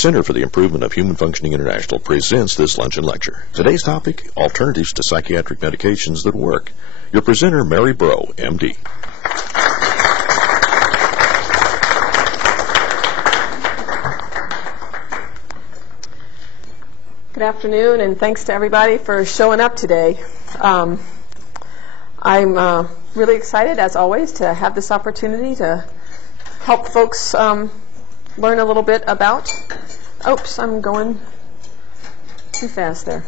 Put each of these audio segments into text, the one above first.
Center for the Improvement of Human Functioning International presents this luncheon lecture. Today's topic, alternatives to psychiatric medications that work. Your presenter, Mary Braud, MD. Good afternoon, and thanks to everybody for showing up today. I'm really excited, as always, to have this opportunity to help folks learn a little bit about, oops, I'm going too fast there.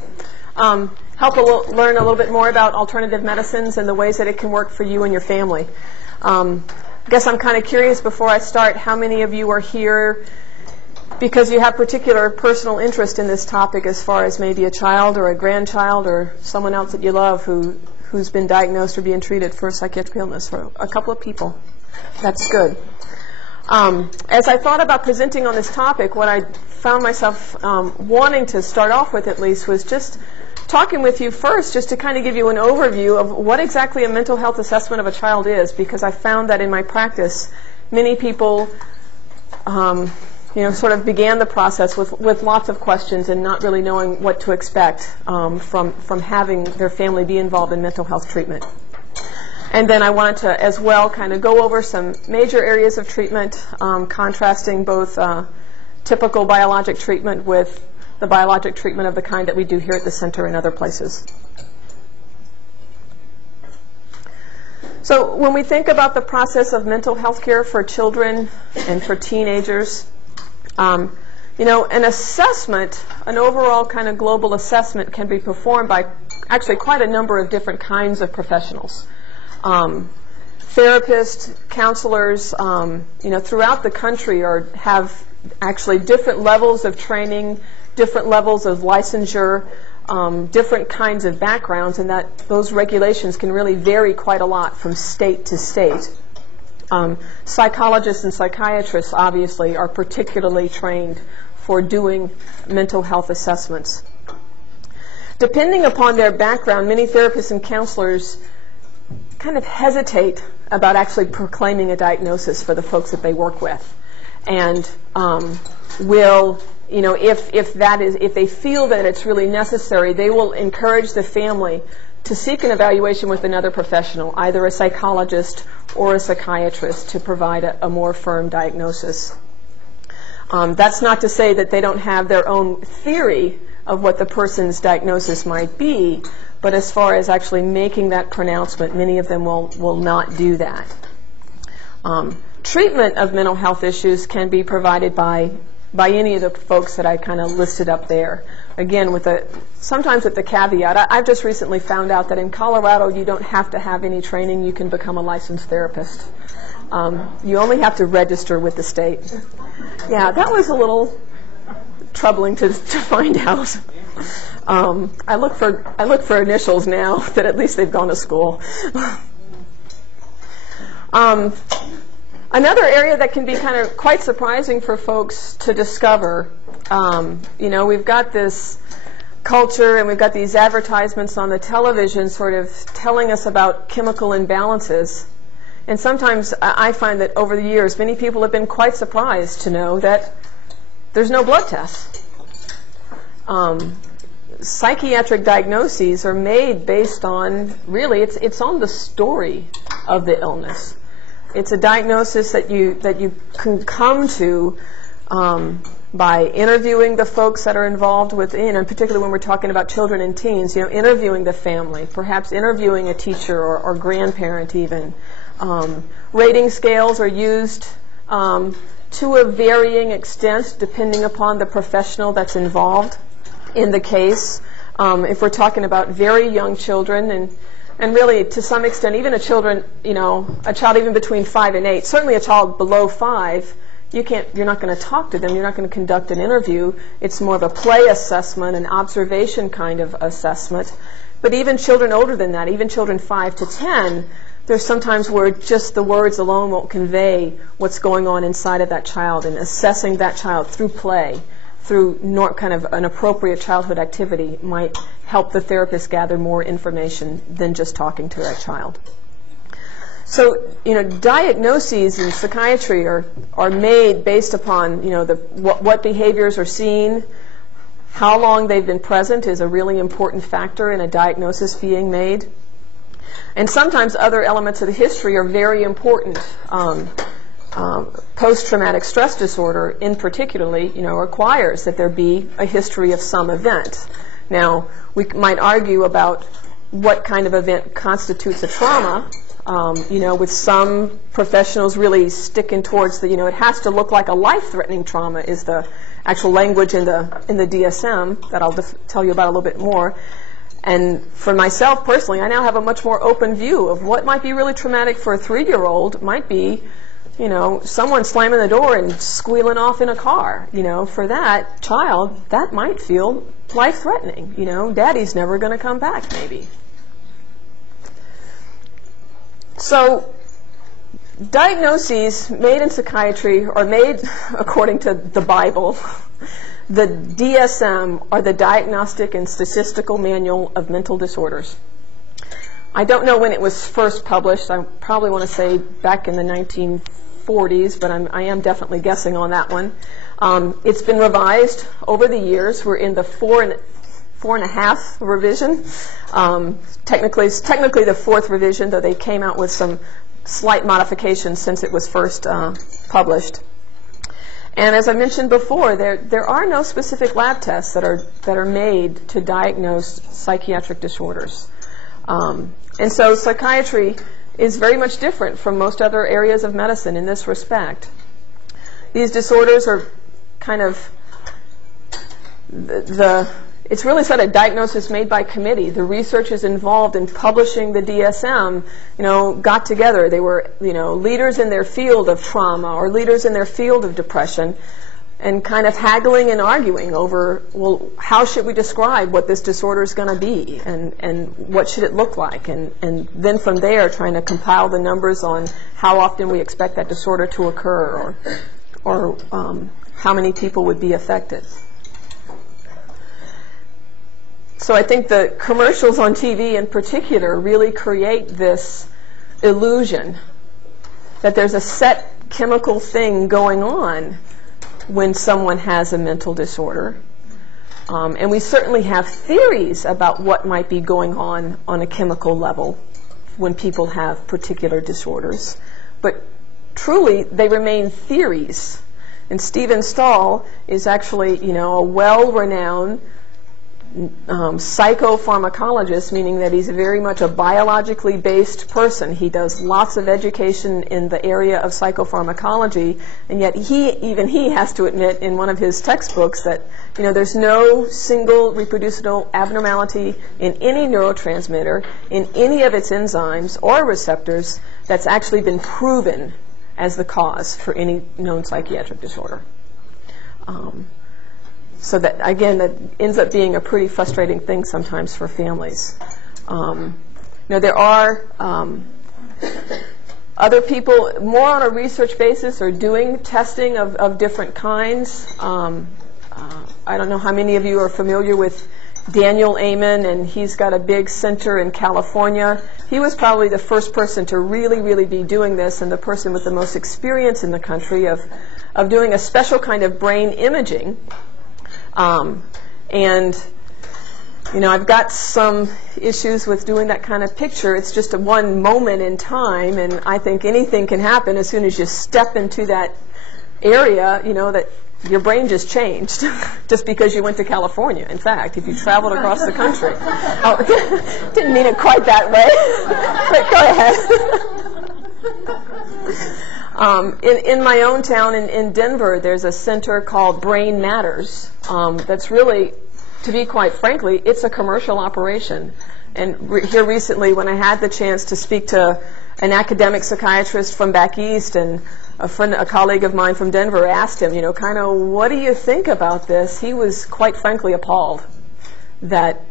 Learn a little bit more about alternative medicines and the ways that it can work for you and your family. I guess I'm kind of curious before I start, how many of you are here because you have particular personal interest in this topic, as far as maybe a child or a grandchild or someone else that you love who's been diagnosed or being treated for a psychiatric illness? For a couple of people. That's good. As I thought about presenting on this topic, what I found myself wanting to start off with, at least, was just talking with you first, just to kind of give you an overview of what exactly a mental health assessment of a child is, because I found that in my practice, many people sort of began the process with lots of questions and not really knowing what to expect from having their family be involved in mental health treatment. And then I wanted to, as well, kind of go over some major areas of treatment, contrasting both typical biologic treatment with the biologic treatment of the kind that we do here at the center and other places. So when we think about the process of mental health care for children and for teenagers, an assessment, an overall kind of global assessment, can be performed by actually quite a number of different kinds of professionals. Therapists, counselors, throughout the country have actually different levels of training, different levels of licensure, different kinds of backgrounds, and that those regulations can really vary quite a lot from state to state. Psychologists and psychiatrists, obviously, are particularly trained for doing mental health assessments. Depending upon their background, many therapists and counselors kind of hesitate about actually proclaiming a diagnosis for the folks that they work with, and will, if they feel that it's really necessary, they will encourage the family to seek an evaluation with another professional, either a psychologist or a psychiatrist, to provide a more firm diagnosis. That's not to say that they don't have their own theory of what the person's diagnosis might be, but as far as actually making that pronouncement, many of them will not do that. Treatment of mental health issues can be provided by any of the folks that I kind of listed up there. Again, sometimes with the caveat, I've just recently found out that in Colorado you don't have to have any training. You can become a licensed therapist. You only have to register with the state. Yeah, that was a little troubling to find out. I look for initials now that at least they've gone to school. Another area that can be kind of quite surprising for folks to discover, we've got this culture and we've got these advertisements on the television sort of telling us about chemical imbalances. And sometimes I find that over the years, many people have been quite surprised to know that there's no blood tests. Psychiatric diagnoses are made based on, really, it's on the story of the illness. It's a diagnosis that you can come to by interviewing the folks that are involved within, and particularly when we're talking about children and teens, interviewing the family, perhaps interviewing a teacher or grandparent even. Rating scales are used to a varying extent depending upon the professional that's involved in the case. If we're talking about very young children, and really, to some extent, even a child even between 5 and 8, certainly a child below 5, you're not going to talk to them, you're not going to conduct an interview. It's more of a play assessment, an observation kind of assessment. But even children older than that, even children 5 to 10, there's sometimes where just the words alone won't convey what's going on inside of that child, and assessing that child through play, through kind of an appropriate childhood activity, might help the therapist gather more information than just talking to that child. So, diagnoses in psychiatry are made based upon, what behaviors are seen. How long they've been present is a really important factor in a diagnosis being made. And sometimes other elements of the history are very important. Post-traumatic stress disorder, in particularly, requires that there be a history of some event. Now, we might argue about what kind of event constitutes a trauma. With some professionals really sticking towards the, it has to look like a life-threatening trauma is the actual language in the DSM that I'll tell you about a little bit more. And for myself personally, I now have a much more open view of what might be really traumatic for a 3-year-old might be, someone slamming the door and squealing off in a car. For that child, that might feel life-threatening. Daddy's never going to come back, maybe. So, diagnoses made in psychiatry are made according to the Bible. The DSM, or the Diagnostic and Statistical Manual of Mental Disorders. I don't know when it was first published. I probably want to say back in the 1940s, but I am definitely guessing on that one. It's been revised over the years. We're in the four and a half revision. Technically the fourth revision, though they came out with some slight modifications since it was first published. And as I mentioned before, there are no specific lab tests that are made to diagnose psychiatric disorders. And so psychiatry is very much different from most other areas of medicine in this respect. These disorders are kind of it's really sort of diagnosis made by committee. The researchers involved in publishing the DSM, got together. They were, leaders in their field of trauma or leaders in their field of depression, and kind of haggling and arguing over, well, how should we describe what this disorder is going to be, and what should it look like, and then from there trying to compile the numbers on how often we expect that disorder to occur, or how many people would be affected. So I think the commercials on TV in particular really create this illusion that there's a set chemical thing going on when someone has a mental disorder. And we certainly have theories about what might be going on a chemical level when people have particular disorders. But truly, they remain theories. And Stephen Stahl is actually, a well-renowned psychopharmacologist, meaning that he's very much a biologically based person. He does lots of education in the area of psychopharmacology, and yet he has to admit in one of his textbooks that there's no single reproducible abnormality in any neurotransmitter, in any of its enzymes or receptors that's actually been proven as the cause for any known psychiatric disorder. So that, again, that ends up being a pretty frustrating thing sometimes for families. There are other people, more on a research basis, are doing testing of different kinds. I don't know how many of you are familiar with Daniel Amen, and he's got a big center in California. He was probably the first person to really be doing this, and the person with the most experience in the country of doing a special kind of brain imaging. I've got some issues with doing that kind of picture. It's just one moment in time, and I think anything can happen as soon as you step into that area, that your brain just changed just because you went to California. In fact, if you traveled across the country. Oh, didn't mean it quite that way, but go ahead. In my own town in Denver, there's a center called Brain Matters that's really, to be quite frankly, it's a commercial operation. And here recently, when I had the chance to speak to an academic psychiatrist from back east, and a colleague of mine from Denver asked him, kind of, what do you think about this? He was quite frankly appalled that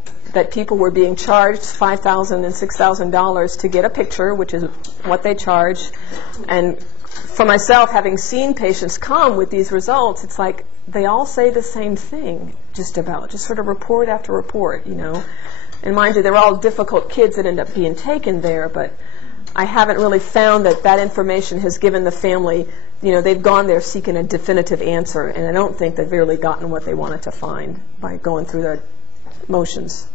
people were being charged $5,000 and $6,000 to get a picture, which is what they charge. And for myself, having seen patients come with these results, it's like they all say the same thing, just sort of report after report, And mind you, they're all difficult kids that end up being taken there, but I haven't really found that that information has given the family, they've gone there seeking a definitive answer, and I don't think they've really gotten what they wanted to find by going through the motions.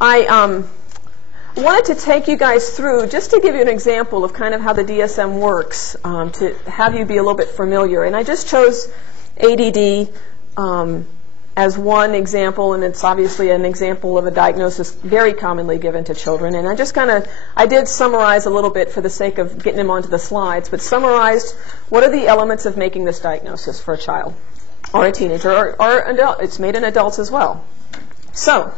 I wanted to take you guys through, just to give you an example of kind of how the DSM works, to have you be a little bit familiar. And I just chose ADD as one example, and it's obviously an example of a diagnosis very commonly given to children. And I did summarize a little bit for the sake of getting them onto the slides, but summarized what are the elements of making this diagnosis for a child or a teenager or adult. It's made in adults as well. So,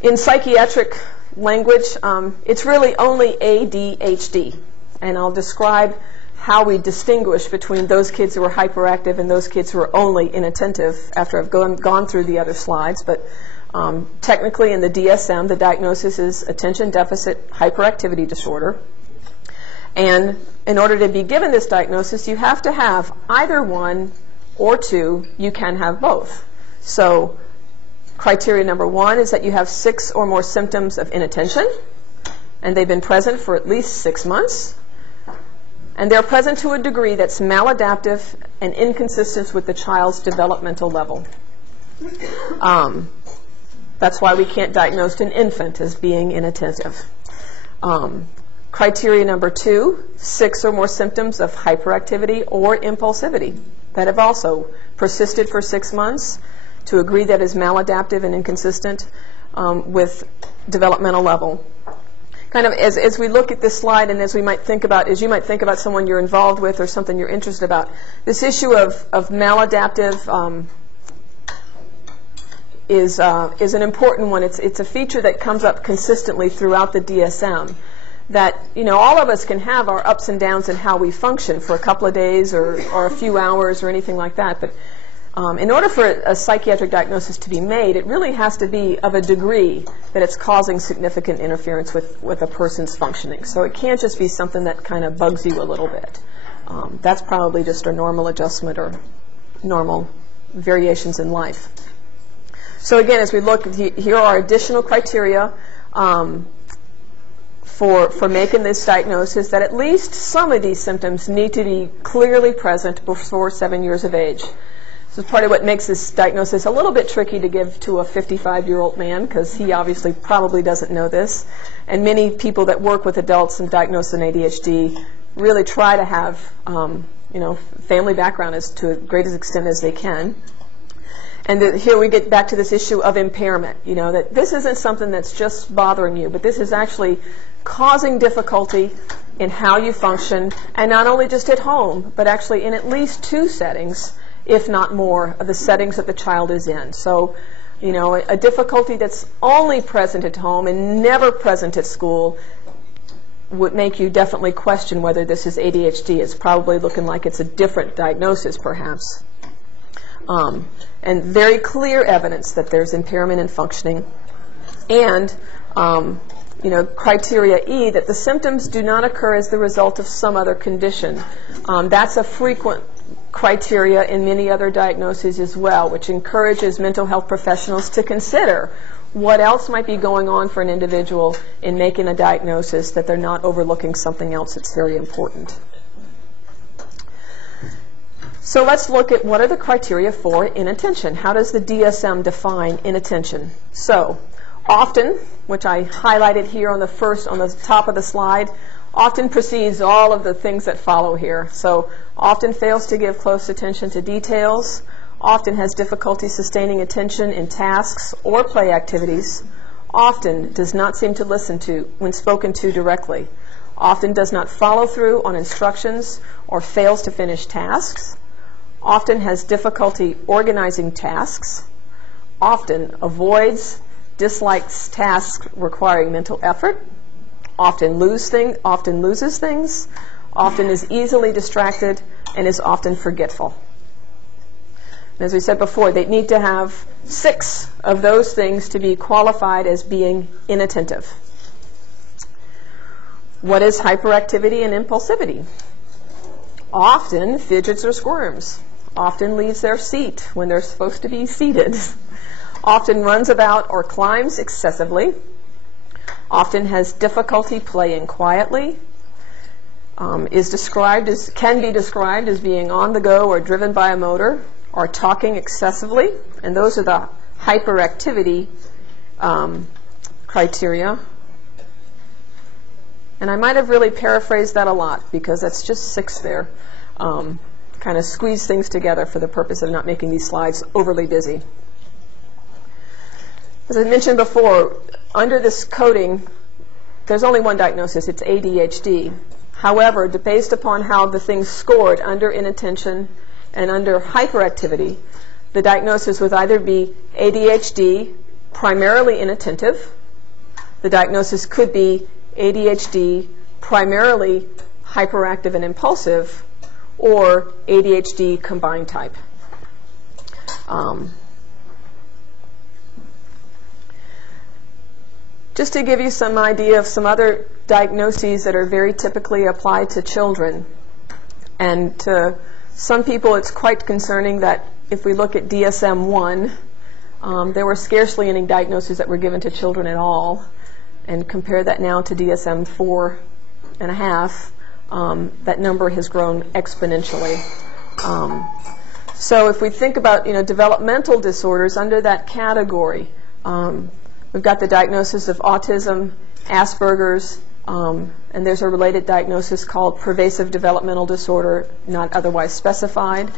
in psychiatric language, it's really only ADHD, and I'll describe how we distinguish between those kids who are hyperactive and those kids who are only inattentive after I've gone through the other slides. But technically in the DSM, the diagnosis is attention deficit hyperactivity disorder. And in order to be given this diagnosis, you have to have either one or two. You can have both. So criteria number 1 is that you have 6 or more symptoms of inattention, and they've been present for at least 6 months. And they're present to a degree that's maladaptive and inconsistent with the child's developmental level. That's why we can't diagnose an infant as being inattentive. Criteria number 2, 6 or more symptoms of hyperactivity or impulsivity that have also persisted for 6 months to agree that is maladaptive and inconsistent with developmental level. Kind of as we look at this slide, and as you might think about someone you're involved with or something you're interested about, this issue of maladaptive is an important one. It's a feature that comes up consistently throughout the DSM. That all of us can have our ups and downs in how we function for a couple of days or a few hours or anything like that, but in order for a psychiatric diagnosis to be made, it really has to be of a degree that it's causing significant interference with a person's functioning. So it can't just be something that kind of bugs you a little bit. That's probably just a normal adjustment or normal variations in life. So again, as we look, here are additional criteria for making this diagnosis, that at least some of these symptoms need to be clearly present before 7 years of age. This is part of what makes this diagnosis a little bit tricky to give to a 55-year-old man, because he obviously probably doesn't know this. And many people that work with adults and diagnose an ADHD really try to have family background as to as great as extent as they can. And here we get back to this issue of impairment, that this isn't something that's just bothering you, but this is actually causing difficulty in how you function, and not only just at home, but actually in at least 2 settings, if not more, of the settings that the child is in. So, a difficulty that's only present at home and never present at school would make you definitely question whether this is ADHD. It's probably looking like it's a different diagnosis, perhaps. And very clear evidence that there's impairment in functioning. And, criteria E, that the symptoms do not occur as the result of some other condition. That's a frequent criteria in many other diagnoses as well, which encourages mental health professionals to consider what else might be going on for an individual in making a diagnosis, that they're not overlooking something else that's very important. So let's look at what are the criteria for inattention. How does the DSM define inattention? So often, which I highlighted here on the top of the slide, often precedes all of the things that follow here. So often fails to give close attention to details, often has difficulty sustaining attention in tasks or play activities, often does not seem to listen to when spoken to directly, often does not follow through on instructions or fails to finish tasks, often has difficulty organizing tasks, often avoids, dislikes tasks requiring mental effort, often loses things, often is easily distracted, and is often forgetful. And as we said before, they need to have 6 of those things to be qualified as being inattentive. What is hyperactivity and impulsivity? Often fidgets or squirms. Often leaves their seat when they're supposed to be seated. often runs about or climbs excessively, often has difficulty playing quietly, can be described as being on the go or driven by a motor, or talking excessively, and those are the hyperactivity criteria. And I might have really paraphrased that a lot because that's just 6 there. Kind of squeeze things together for the purpose of not making these slides overly busy. As I mentioned before, under this coding, there's only one diagnosis. It's ADHD. However, based upon how the things scored under inattention and under hyperactivity, the diagnosis would either be ADHD, primarily inattentive. The diagnosis could be ADHD, primarily hyperactive and impulsive, or ADHD combined type. Just to give you some idea of some other diagnoses that are very typically applied to children, and to some people it's quite concerning that if we look at DSM-1, there were scarcely any diagnoses that were given to children at all, and compare that now to DSM-4.5, that number has grown exponentially. So if we think about developmental disorders under that category, we've got the diagnosis of autism, Asperger's, and there's a related diagnosis called pervasive developmental disorder, not otherwise specified.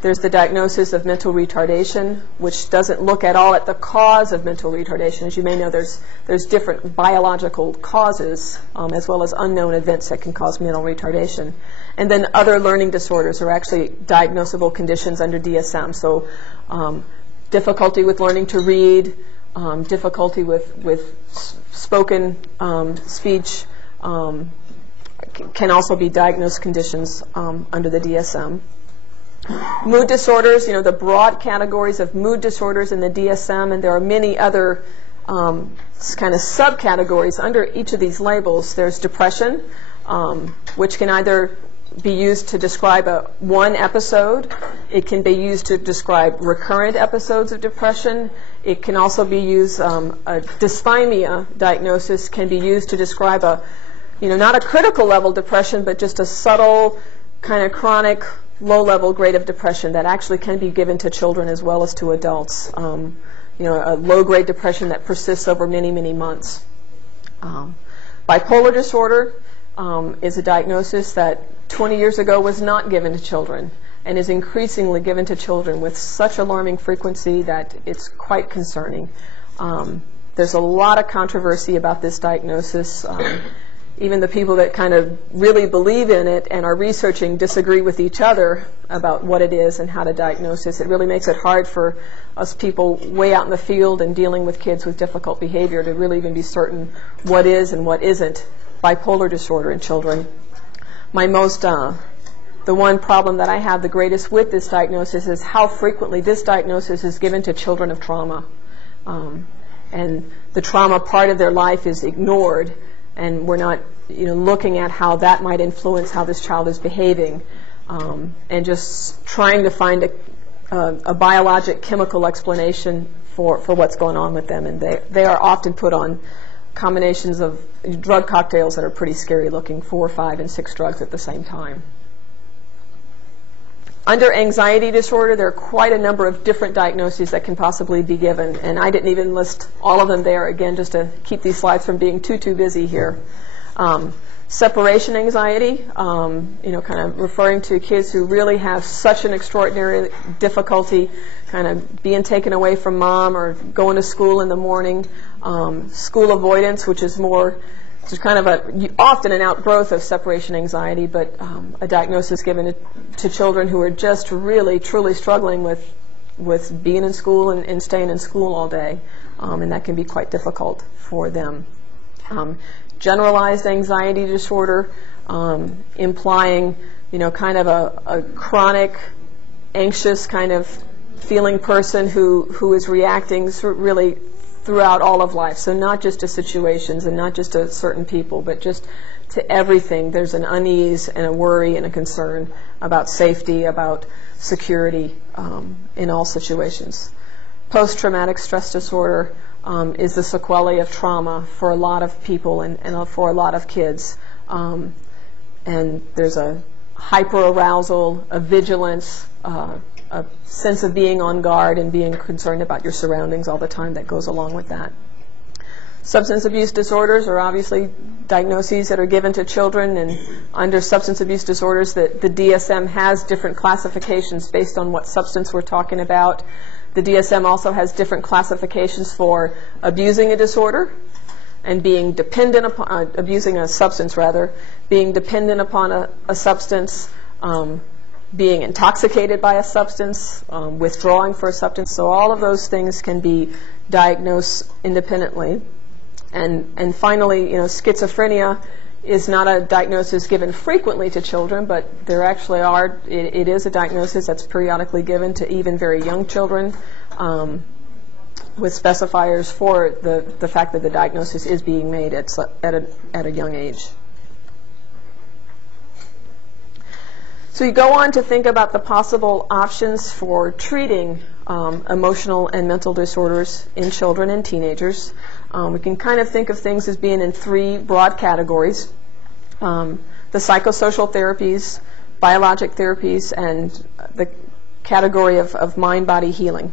There's the diagnosis of mental retardation, which doesn't look at all at the cause of mental retardation. As you may know, there's different biological causes as well as unknown events that can cause mental retardation. And then other learning disorders are actually diagnosable conditions under DSM. So difficulty with learning to read, difficulty with spoken speech can also be diagnosed conditions under the DSM. Mood disorders, the broad categories of mood disorders in the DSM, and there are many other kind of subcategories under each of these labels. There's depression, which can either be used to describe one episode. It can be used to describe recurrent episodes of depression. It can also be used, a dysthymia diagnosis can be used to describe not a critical level depression, but just a subtle kind of chronic low-level grade of depression that actually can be given to children as well as to adults. A low-grade depression that persists over many, many months. Bipolar disorder is a diagnosis that 20 years ago was not given to children and is increasingly given to children with such alarming frequency that it's quite concerning. There's a lot of controversy about this diagnosis. Even the people that kind of really believe in it and are researching disagree with each other about what it is and how to diagnose this. It really makes it hard for us people way out in the field and dealing with kids with difficult behavior to really even be certain what is and what isn't bipolar disorder in children. The one problem that I have the greatest with this diagnosis is how frequently this diagnosis is given to children of trauma. And the trauma part of their life is ignored, and we're not looking at how that might influence how this child is behaving, and just trying to find a biologic chemical explanation for what's going on with them. And they are often put on combinations of drug cocktails that are pretty scary looking, 4, 5, and 6 drugs at the same time. Under anxiety disorder, there are quite a number of different diagnoses that can possibly be given, and I didn't even list all of them there, again, just to keep these slides from being too busy here. Separation anxiety, kind of referring to kids who really have such an extraordinary difficulty kind of being taken away from mom or going to school in the morning. School avoidance, which is more just kind of often an outgrowth of separation anxiety, but a diagnosis given to children who are just really, truly struggling with being in school and staying in school all day, and that can be quite difficult for them. Generalized anxiety disorder, implying, kind of a chronic, anxious kind of feeling person who is reacting really throughout all of life. So not just to situations and not just to certain people, but just to everything. There's an unease and a worry and a concern about safety, about security in all situations. post-traumatic stress disorder is the sequelae of trauma for a lot of people and for a lot of kids. And there's a hyperarousal, a vigilance, a sense of being on guard and being concerned about your surroundings all the time that goes along with that. Substance abuse disorders are obviously diagnoses that are given to children, and under substance abuse disorders, the DSM has different classifications based on what substance we're talking about. The DSM also has different classifications for abusing a disorder and being dependent upon, abusing a substance rather, being dependent upon a substance, being intoxicated by a substance, withdrawing for a substance. So all of those things can be diagnosed independently. And finally, schizophrenia is not a diagnosis given frequently to children, but there actually are, it is a diagnosis that's periodically given to even very young children, with specifiers for the fact that the diagnosis is being made at a young age. So you go on to think about the possible options for treating emotional and mental disorders in children and teenagers. We can kind of think of things as being in three broad categories: the psychosocial therapies, biologic therapies, and the category of mind-body healing.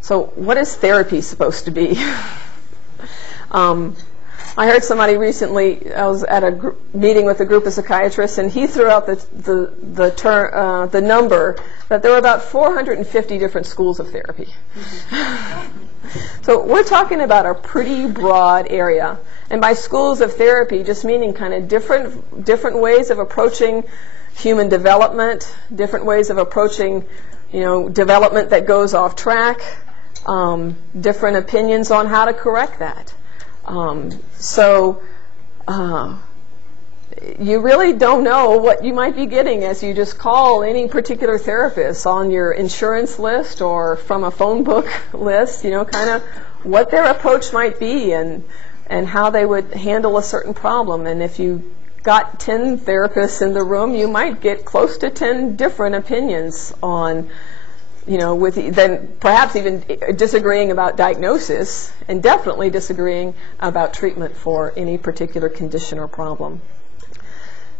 So what is therapy supposed to be? I heard somebody recently, I was at a meeting with a group of psychiatrists, and he threw out the number that there were about 450 different schools of therapy. So we're talking about a pretty broad area. And by schools of therapy, just meaning kind of different ways of approaching human development, different ways of approaching, development that goes off track, different opinions on how to correct that. You really don't know what you might be getting as you just call any particular therapist on your insurance list or from a phone book list, kind of what their approach might be and how they would handle a certain problem. And if you got 10 therapists in the room, you might get close to 10 different opinions on, then perhaps even disagreeing about diagnosis and definitely disagreeing about treatment for any particular condition or problem.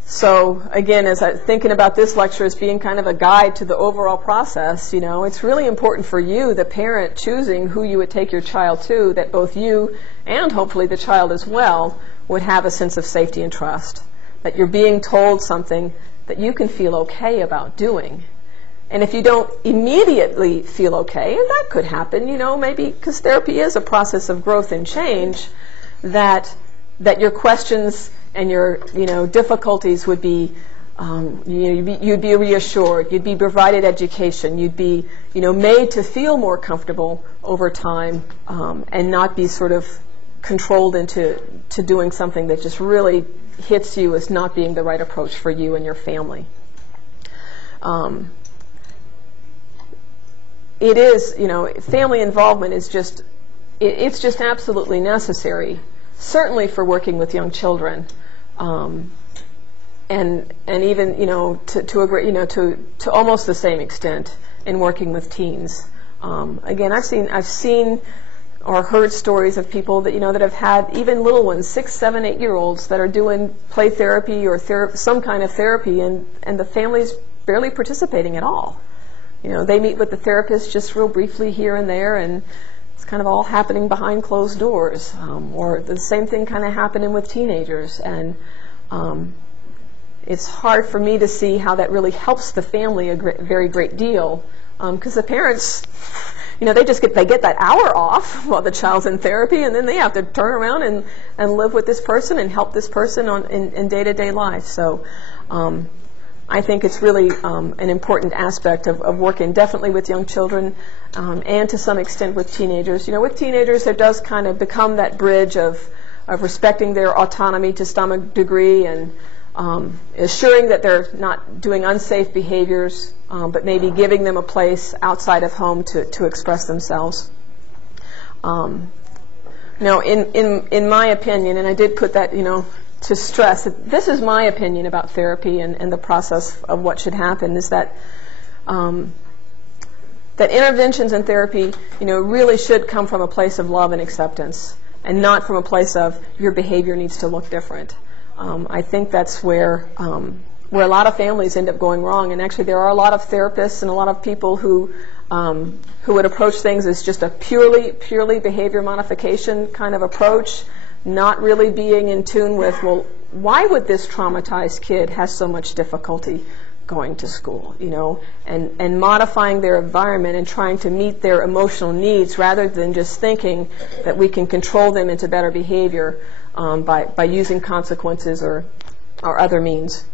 So again, as I'm thinking about this lecture as being kind of a guide to the overall process, it's really important for you, the parent, choosing who you would take your child to, that both you and hopefully the child as well would have a sense of safety and trust, that you're being told something that you can feel okay about doing. And if you don't immediately feel okay, and that could happen, maybe because therapy is a process of growth and change, that your questions and your difficulties would be, you'd be reassured, you'd be provided education, you'd be made to feel more comfortable over time, and not be sort of controlled into doing something that just really hits you as not being the right approach for you and your family. It is, family involvement is just, it's just absolutely necessary, certainly for working with young children, and even, to almost the same extent in working with teens. Again, I've seen or heard stories of people that, that have had even little ones, 6, 7, 8-year-olds that are doing play therapy or some kind of therapy, and the family's barely participating at all. They meet with the therapist just real briefly here and there, and it's kind of all happening behind closed doors. Or the same thing kind of happening with teenagers. And it's hard for me to see how that really helps the family a very great deal, because the parents, they get that hour off while the child's in therapy, and then they have to turn around and live with this person and help this person in day-to-day life. So I think it's really an important aspect of working definitely with young children, and to some extent with teenagers. With teenagers, there does kind of become that bridge of respecting their autonomy to some degree, and assuring that they're not doing unsafe behaviors, but maybe giving them a place outside of home to express themselves. Now, in my opinion, and I did put that, to stress that this is my opinion about therapy and the process of what should happen, is that that interventions in therapy, really should come from a place of love and acceptance, and not from a place of your behavior needs to look different. I think that's where a lot of families end up going wrong. And actually, there are a lot of therapists and a lot of people who would approach things as just a purely behavior modification kind of approach, not really being in tune with, well, why would this traumatized kid have so much difficulty going to school, and modifying their environment and trying to meet their emotional needs rather than just thinking that we can control them into better behavior by using consequences or other means.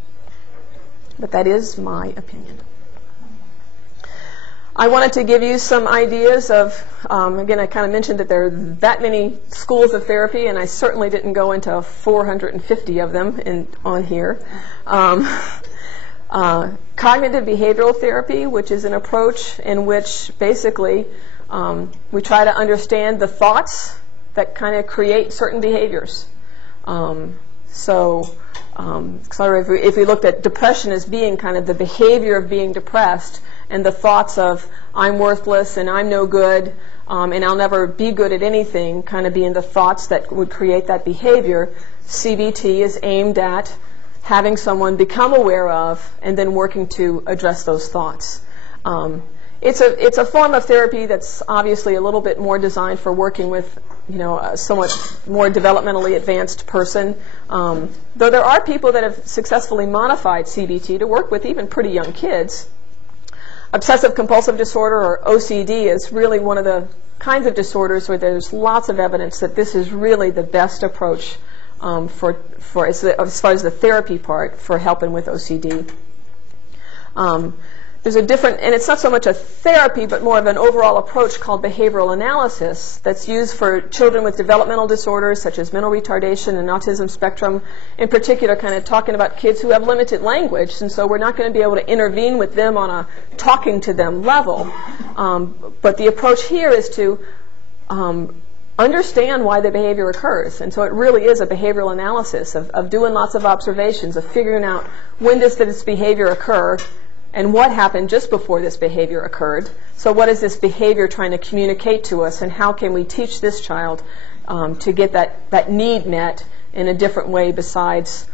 But that is my opinion. I wanted to give you some ideas of, again, I kind of mentioned that there are that many schools of therapy, and I certainly didn't go into 450 of them on here. Cognitive behavioral therapy, which is an approach in which basically we try to understand the thoughts that kind of create certain behaviors. If we looked at depression as being kind of the behavior of being depressed, and the thoughts of I'm worthless and I'm no good and I'll never be good at anything kind of being the thoughts that would create that behavior, CBT is aimed at having someone become aware of and then working to address those thoughts. It's a form of therapy that's obviously a little bit more designed for working with a somewhat more developmentally advanced person. Though there are people that have successfully modified CBT to work with even pretty young kids. Obsessive compulsive disorder, or OCD, is really one of the kinds of disorders where there's lots of evidence that this is really the best approach for as far as the therapy part for helping with OCD. There's a different, and it's not so much a therapy, but more of an overall approach called behavioral analysis that's used for children with developmental disorders such as mental retardation and autism spectrum, in particular kind of talking about kids who have limited language, and so we're not going to be able to intervene with them on a talking to them level. But the approach here is to understand why the behavior occurs. And so it really is a behavioral analysis of doing lots of observations, of figuring out when does this behavior occur, and what happened just before this behavior occurred. So what is this behavior trying to communicate to us, and how can we teach this child to get that need met in a different way besides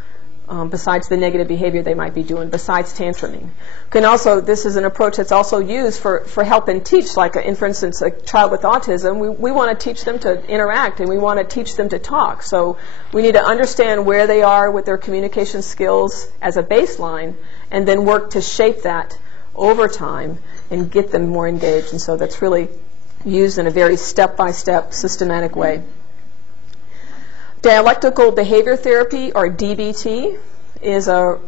the negative behavior they might be doing, besides tantruming. This is an approach that's also used for help and teach, like for instance, a child with autism. We want to teach them to interact, and we want to teach them to talk. So we need to understand where they are with their communication skills as a baseline, and then work to shape that over time and get them more engaged. And so that's really used in a very step-by-step, systematic way. Dialectical behavior therapy, or DBT, is a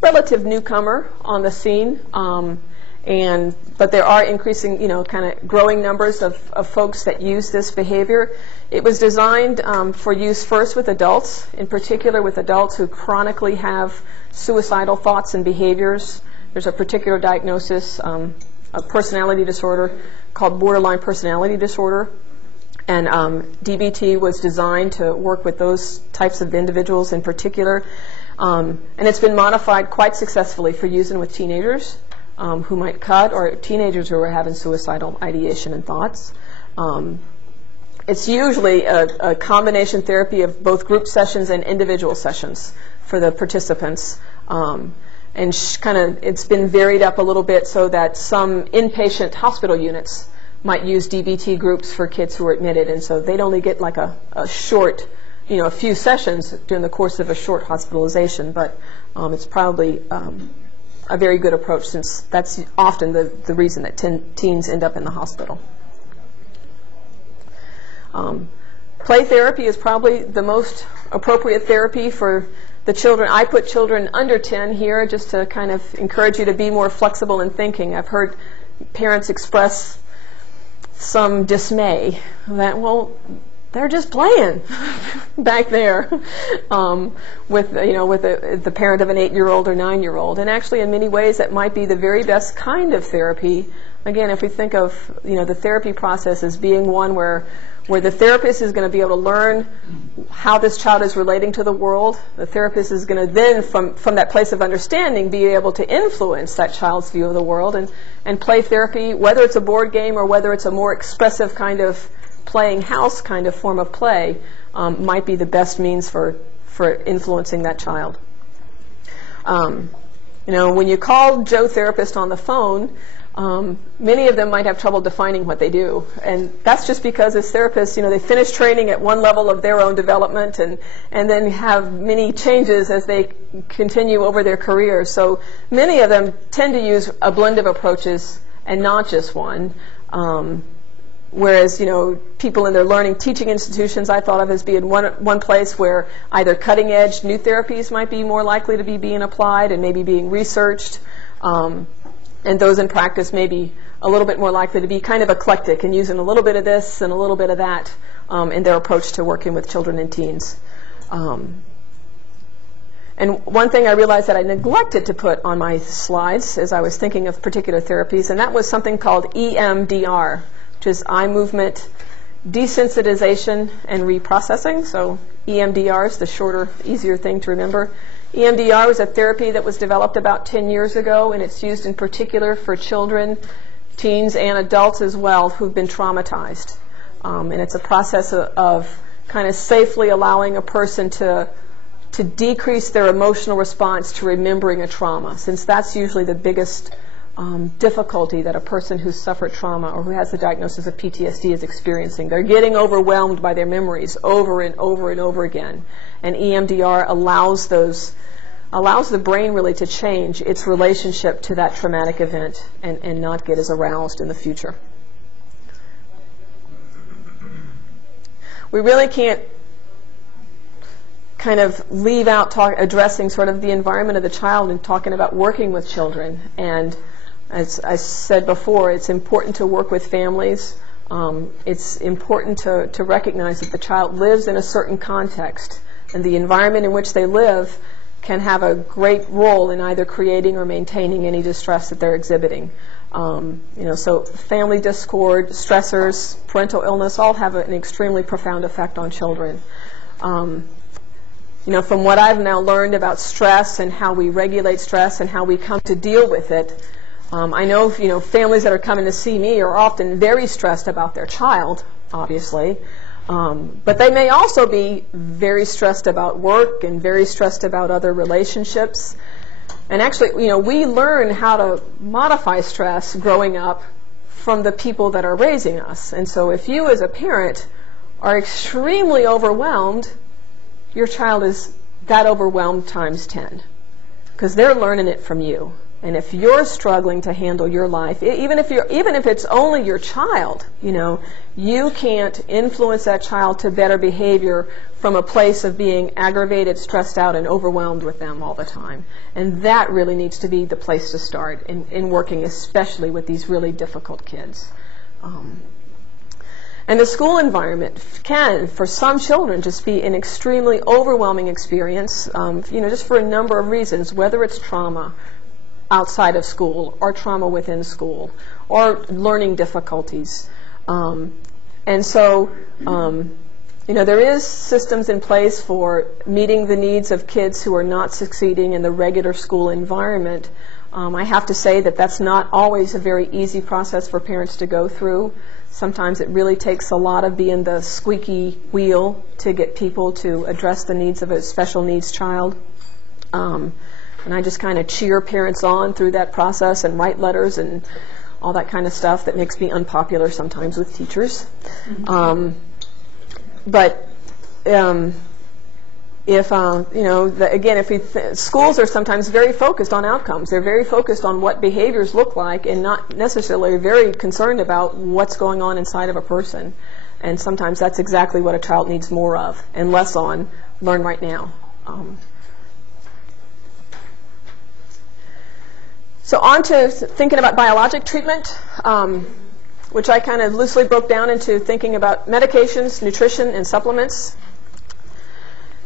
relative newcomer on the scene, but there are increasing, kind of growing numbers of folks that use this behavior. It was designed for use first with adults, in particular with adults who chronically have suicidal thoughts and behaviors. There's a particular diagnosis, a personality disorder called borderline personality disorder. And DBT was designed to work with those types of individuals in particular. And it's been modified quite successfully for using with teenagers who might cut, or teenagers who are having suicidal ideation and thoughts. It's usually a combination therapy of both group sessions and individual sessions for the participants. And it's been varied up a little bit so that some inpatient hospital units might use DBT groups for kids who are admitted, and so they'd only get like a short, a few sessions during the course of a short hospitalization, but it's probably a very good approach, since that's often the reason that teens end up in the hospital. Play therapy is probably the most appropriate therapy for the children. I put children under 10 here just to kind of encourage you to be more flexible in thinking. I've heard parents express some dismay that, well, they're just playing back there with the parent of an 8-year-old or 9-year-old. And actually, in many ways, that might be the very best kind of therapy. Again, if we think of the therapy process as being one where where the therapist is going to be able to learn how this child is relating to the world. The therapist is going to then, from that place of understanding, be able to influence that child's view of the world. And play therapy, whether it's a board game or whether it's a more expressive kind of playing house kind of form of play, might be the best means for influencing that child. When you call Joe therapist on the phone, many of them might have trouble defining what they do. And that's just because as therapists, they finish training at one level of their own development and then have many changes as they continue over their careers. So many of them tend to use a blend of approaches and not just one. Whereas, people in their learning teaching institutions I thought of as being one place where either cutting-edge new therapies might be more likely to be being applied and maybe being researched, and those in practice may be a little bit more likely to be kind of eclectic and using a little bit of this and a little bit of that in their approach to working with children and teens. And one thing I realized that I neglected to put on my slides as I was thinking of particular therapies, and that was something called EMDR, which is eye movement desensitization and reprocessing. So EMDR is the shorter, easier thing to remember. EMDR was a therapy that was developed about 10 years ago, and it's used in particular for children, teens, and adults as well who've been traumatized. And it's a process of kind of safely allowing a person to decrease their emotional response to remembering a trauma, since that's usually the biggest difficulty that a person who's suffered trauma or who has the diagnosis of PTSD is experiencing. They're getting overwhelmed by their memories over and over and over again. And EMDR allows the brain really to change its relationship to that traumatic event and not get as aroused in the future. We really can't kind of leave out addressing sort of the environment of the child and talking about working with children. And as I said before, it's important to work with families. It's important to recognize that the child lives in a certain context, and the environment in which they live can have a great role in either creating or maintaining any distress that they're exhibiting. So family discord, stressors, parental illness all have an extremely profound effect on children. From what I've now learned about stress and how we regulate stress and how we come to deal with it, I know, families that are coming to see me are often very stressed about their child, obviously, but they may also be very stressed about work and very stressed about other relationships. And actually, we learn how to modify stress growing up from the people that are raising us. And so if you as a parent are extremely overwhelmed, your child is that overwhelmed times 10, because they're learning it from you. And if you're struggling to handle your life, even if it's only your child, you can't influence that child to better behavior from a place of being aggravated, stressed out, and overwhelmed with them all the time. And that really needs to be the place to start in working, especially with these really difficult kids. And the school environment can, for some children, just be an extremely overwhelming experience, just for a number of reasons, whether it's trauma outside of school or trauma within school or learning difficulties. And so, there is systems in place for meeting the needs of kids who are not succeeding in the regular school environment. I have to say that that's not always a very easy process for parents to go through. Sometimes it really takes a lot of being the squeaky wheel to get people to address the needs of a special needs child. And I just kind of cheer parents on through that process and write letters and all that kind of stuff that makes me unpopular sometimes with teachers. Schools are sometimes very focused on outcomes. They're very focused on what behaviors look like and not necessarily very concerned about what's going on inside of a person. And sometimes that's exactly what a child needs more of and less on learn right now. So on to thinking about biologic treatment, which I kind of loosely broke down into thinking about medications, nutrition, and supplements.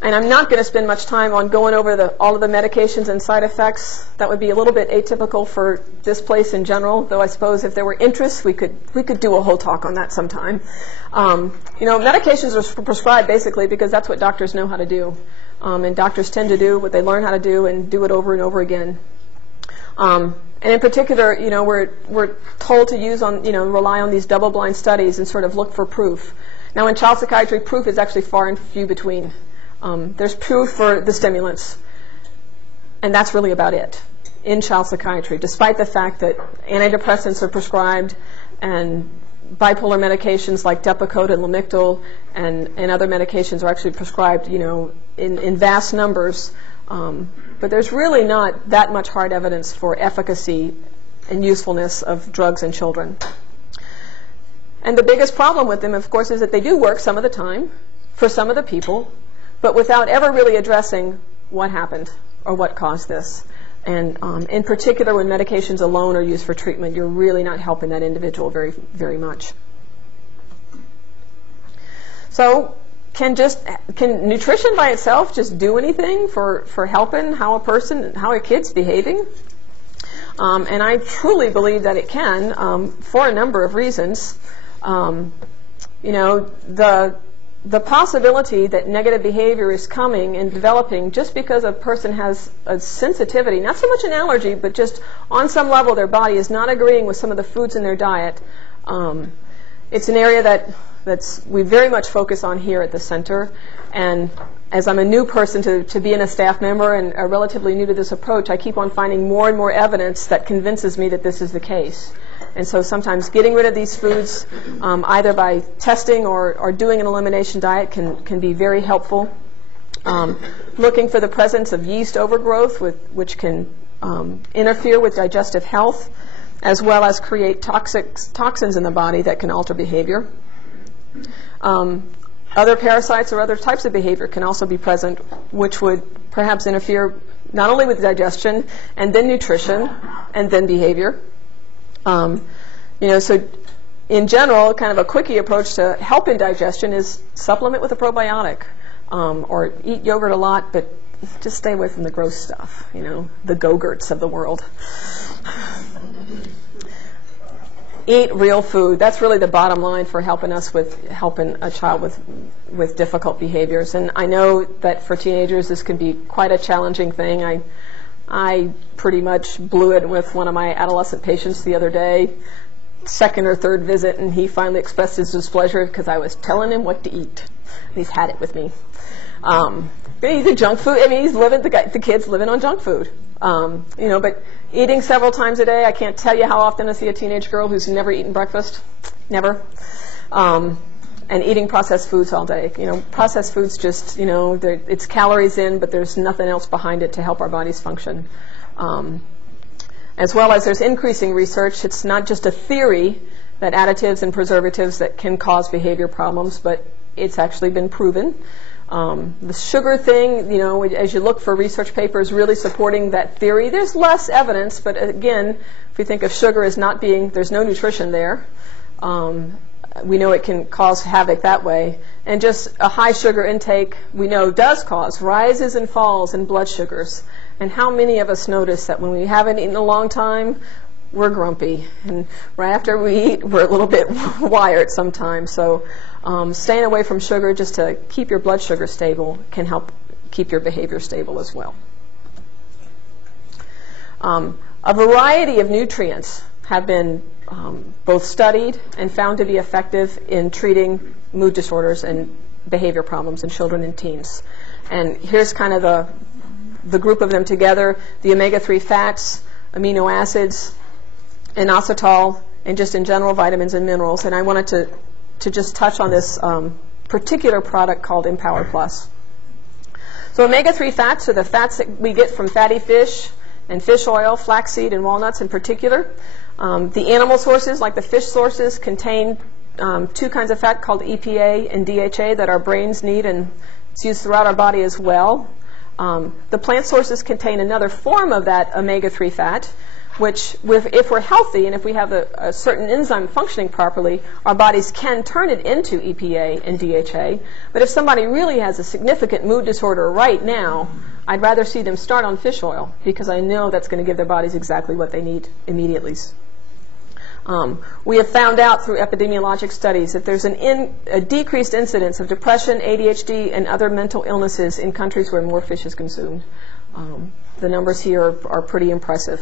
And I'm not going to spend much time on going over all of the medications and side effects. That would be a little bit atypical for this place in general, though I suppose if there were interest, we could do a whole talk on that sometime. Medications are prescribed basically because that's what doctors know how to do. And doctors tend to do what they learn how to do and do it over and over again. And in particular, we're told to rely on these double-blind studies and sort of look for proof. Now, in child psychiatry, proof is actually far and few between. There's proof for the stimulants, and that's really about it in child psychiatry, despite the fact that antidepressants are prescribed and bipolar medications like Depakote and Lamictal and other medications are actually prescribed, in vast numbers. But there's really not that much hard evidence for efficacy and usefulness of drugs in children. And the biggest problem with them, of course, is that they do work some of the time for some of the people, but without ever really addressing what happened or what caused this. And in particular, when medications alone are used for treatment, you're really not helping that individual very, very much. So can nutrition by itself just do anything for helping how a kid's behaving? And I truly believe that it can for a number of reasons. The possibility that negative behavior is coming and developing just because a person has a sensitivity, not so much an allergy, but just on some level their body is not agreeing with some of the foods in their diet. It's an area that we very much focus on here at the center. And as I'm a new person to being a staff member and relatively new to this approach, I keep on finding more and more evidence that convinces me that this is the case. And so sometimes getting rid of these foods, either by testing or doing an elimination diet, can be very helpful. Looking for the presence of yeast overgrowth, which can interfere with digestive health, as well as create toxins in the body that can alter behavior. Other parasites or other types of behavior can also be present, which would perhaps interfere not only with digestion, and then nutrition, and then behavior. So in general, kind of a quickie approach to help in digestion is supplement with a probiotic, or eat yogurt a lot, but just stay away from the gross stuff, the Go-Gurts of the world. Eat real food. That's really the bottom line for helping a child with difficult behaviors. And I know that for teenagers this can be quite a challenging thing. I pretty much blew it with one of my adolescent patients the other day, second or third visit, and he finally expressed his displeasure because I was telling him what to eat. And he's had it with me. He eats junk food. I mean, the kid's living on junk food. But eating several times a day, I can't tell you how often I see a teenage girl who's never eaten breakfast, never, and eating processed foods all day. Processed foods just, it's calories in, but there's nothing else behind it to help our bodies function. As well as there's increasing research. It's not just a theory that additives and preservatives that can cause behavior problems, but it's actually been proven. The sugar thing, as you look for research papers really supporting that theory, there's less evidence, but again, if we think of sugar as not being, there's no nutrition there, we know it can cause havoc that way. And just a high sugar intake, we know, does cause rises and falls in blood sugars. And how many of us notice that when we haven't eaten in a long time, we're grumpy, and right after we eat, we're a little bit wired sometimes. So staying away from sugar just to keep your blood sugar stable can help keep your behavior stable as well. A variety of nutrients have been both studied and found to be effective in treating mood disorders and behavior problems in children and teens. And here's kind of the group of them together: the omega-3 fats, amino acids, inositol, and just in general vitamins and minerals. And I wanted to just touch on this particular product called Empower Plus. So omega-3 fats are the fats that we get from fatty fish and fish oil, flaxseed, and walnuts in particular. The animal sources, like the fish sources, contain two kinds of fat called EPA and DHA that our brains need, and it's used throughout our body as well. The plant sources contain another form of that omega-3 fat, which if we're healthy and if we have a certain enzyme functioning properly, our bodies can turn it into EPA and DHA. But if somebody really has a significant mood disorder right now, I'd rather see them start on fish oil, because I know that's going to give their bodies exactly what they need immediately. We have found out through epidemiologic studies that there's a decreased incidence of depression, ADHD, and other mental illnesses in countries where more fish is consumed. The numbers here are pretty impressive.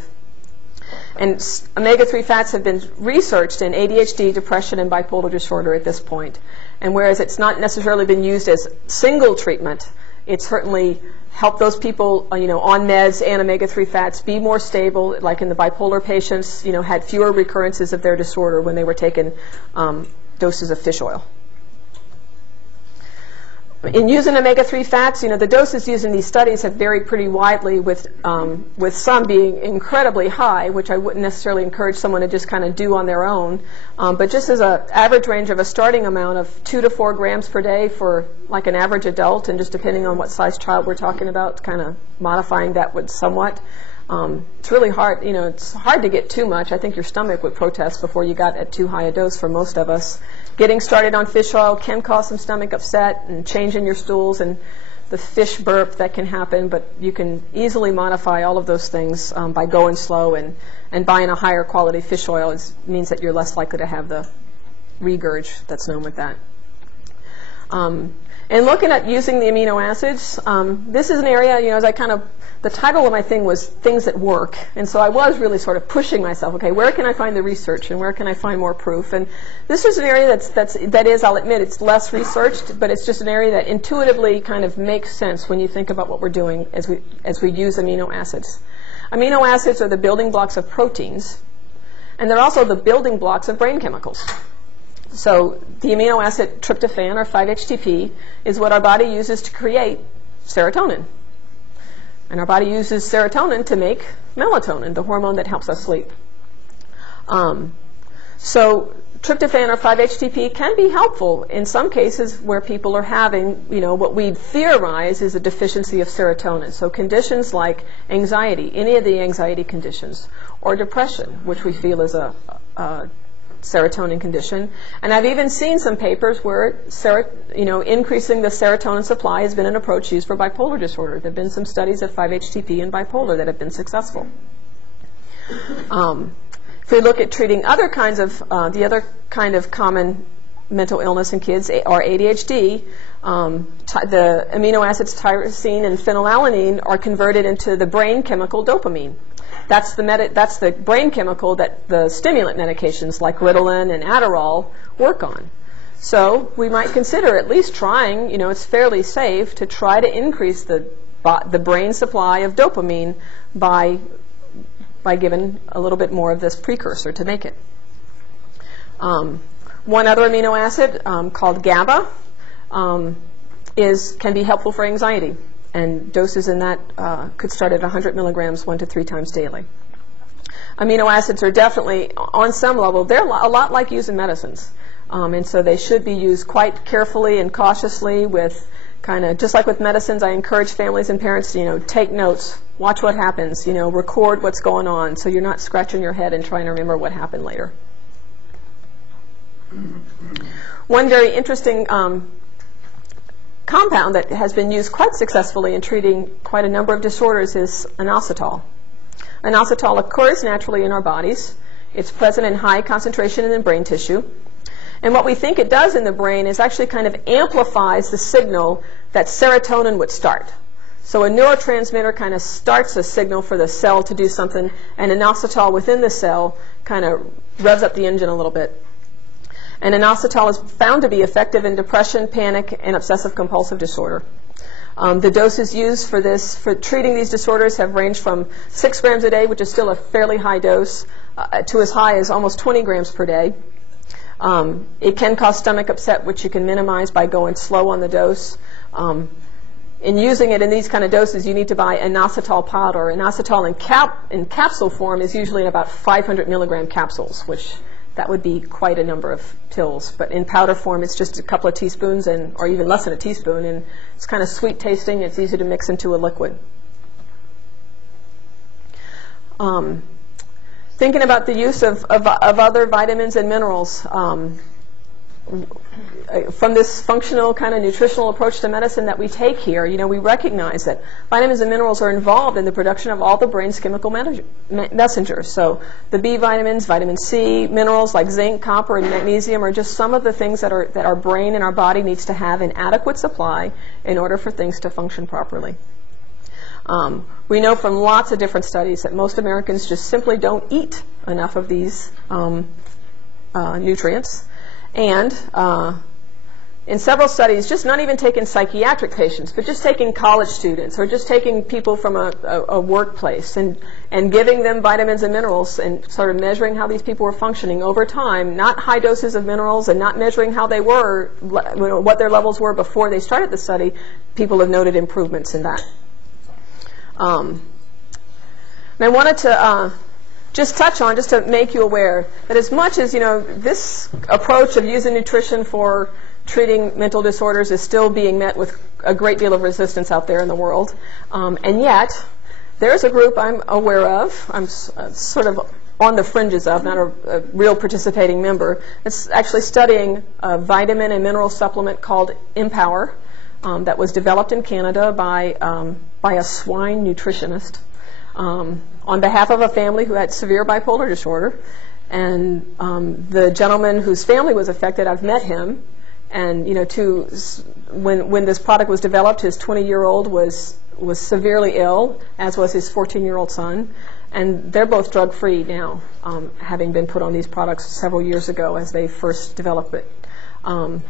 And omega-3 fats have been researched in ADHD, depression, and bipolar disorder at this point. And whereas it's not necessarily been used as single treatment, it's certainly helped those people, on meds and omega-3 fats be more stable. Like in the bipolar patients, had fewer recurrences of their disorder when they were taking doses of fish oil. In using omega-3 fats, the doses used in these studies have varied pretty widely, with some being incredibly high, which I wouldn't necessarily encourage someone to just kind of do on their own. But just as an average range of a starting amount of 2 to 4 grams per day for like an average adult, and just depending on what size child we're talking about, kind of modifying that would somewhat. It's really hard, it's hard to get too much. I think your stomach would protest before you got at too high a dose for most of us. Getting started on fish oil can cause some stomach upset and change in your stools and the fish burp that can happen, but you can easily modify all of those things by going slow, and buying a higher quality fish oil means that you're less likely to have the regurg that's known with that. And looking at using the amino acids, this is an area, as the title of my thing was Things That Work, and so I was really sort of pushing myself, okay, where can I find the research and where can I find more proof? And this is an area that is, I'll admit, it's less researched, but it's just an area that intuitively kind of makes sense when you think about what we're doing as we use amino acids. Amino acids are the building blocks of proteins, and they're also the building blocks of brain chemicals. So the amino acid tryptophan, or 5-HTP, is what our body uses to create serotonin. And our body uses serotonin to make melatonin, the hormone that helps us sleep. So tryptophan, or 5-HTP, can be helpful in some cases where people are having, what we theorize is a deficiency of serotonin. So conditions like anxiety, any of the anxiety conditions, or depression, which we feel is a serotonin condition. And I've even seen some papers where increasing the serotonin supply has been an approach used for bipolar disorder. There have been some studies of 5-HTP and bipolar that have been successful. If we look at treating other kinds of, the other kind of common mental illness in kids, or ADHD, the amino acids tyrosine and phenylalanine are converted into the brain chemical dopamine. That's the brain chemical that the stimulant medications like Ritalin and Adderall work on. So we might consider at least trying, it's fairly safe to try to increase the brain supply of dopamine by giving a little bit more of this precursor to make it. One other amino acid called GABA can be helpful for anxiety. And doses in that could start at 100 milligrams 1 to 3 times daily. Amino acids are definitely, on some level, they're a lot like using medicines. And so they should be used quite carefully and cautiously with just like with medicines, I encourage families and parents to, take notes, watch what happens, record what's going on so you're not scratching your head and trying to remember what happened later. One very interesting compound that has been used quite successfully in treating quite a number of disorders is inositol. Inositol occurs naturally in our bodies. It's present in high concentration in the brain tissue. And what we think it does in the brain is actually kind of amplifies the signal that serotonin would start. So a neurotransmitter kind of starts a signal for the cell to do something, and inositol within the cell kind of revs up the engine a little bit. And inositol is found to be effective in depression, panic, and obsessive-compulsive disorder. The doses used for treating these disorders have ranged from 6 grams a day, which is still a fairly high dose, to as high as almost 20 grams per day. It can cause stomach upset, which you can minimize by going slow on the dose. In using it in these kind of doses, you need to buy inositol powder. Inositol in capsule form is usually in about 500 milligram capsules, which that would be quite a number of pills. But in powder form, it's just a couple of teaspoons, or even less than a teaspoon, and it's kind of sweet tasting. It's easy to mix into a liquid. thinking about the use of other vitamins and minerals. From this functional kind of nutritional approach to medicine that we take here, we recognize that vitamins and minerals are involved in the production of all the brain's chemical messengers. So the B vitamins, vitamin C, minerals like zinc, copper, and magnesium are just some of the things that our brain and our body needs to have in adequate supply in order for things to function properly. We know from lots of different studies that most Americans just simply don't eat enough of these nutrients. And in several studies, just not even taking psychiatric patients, but just taking college students or just taking people from a workplace and giving them vitamins and minerals and sort of measuring how these people were functioning over time, not high doses of minerals and not measuring how they were, what their levels were before they started the study, people have noted improvements in that. And I wanted to just touch on, just to make you aware, that as much as, this approach of using nutrition for treating mental disorders is still being met with a great deal of resistance out there in the world, and yet there's a group I'm aware of, I'm sort of on the fringes of, not a real participating member, that's actually studying a vitamin and mineral supplement called Empower that was developed in Canada by a swine nutritionist. On behalf of a family who had severe bipolar disorder. And the gentleman whose family was affected, I've met him. And when this product was developed, his 20-year-old was severely ill, as was his 14-year-old son. And they're both drug-free now, having been put on these products several years ago as they first developed it. And